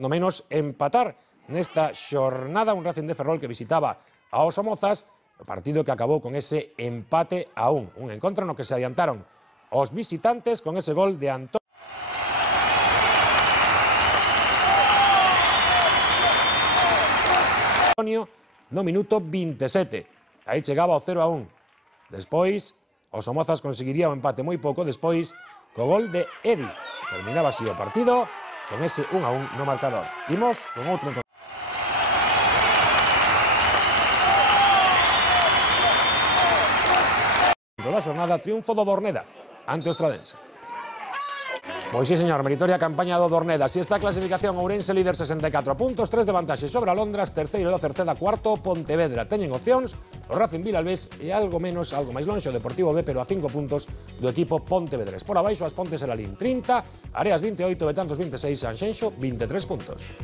no menos empatar nesta xornada un Racing de Ferrol que visitaba a os Somozas, o partido que acabou con ese empate a un encontro no que se adiantaron os visitantes con ese gol de Antonio no minuto 27. Aí chegaba o 0-1. Despois, os Somozas conseguiría o empate moi pouco despois co gol de Edi. Terminaba así o partido con ese 1-1 no marcador. Imos con outro encontro. Da xornada, triunfo do Dorneda ante o Estradense. Pois sí, señor, meritoria campaña do Dorneda. Si esta clasificación, Ourense líder 64 puntos, 3 de vantaxe sobre Alondras, terceiro da Cerceda, cuarto Pontevedra. Teñen opcións o Racing Vilalbés e algo máis lonxe o Deportivo B, pero a 5 puntos do equipo Pontevedrés. Por abaixo, As Pontes e Lalín 30, Areas 28, Betanzos 26, Sanxenxo 23 puntos.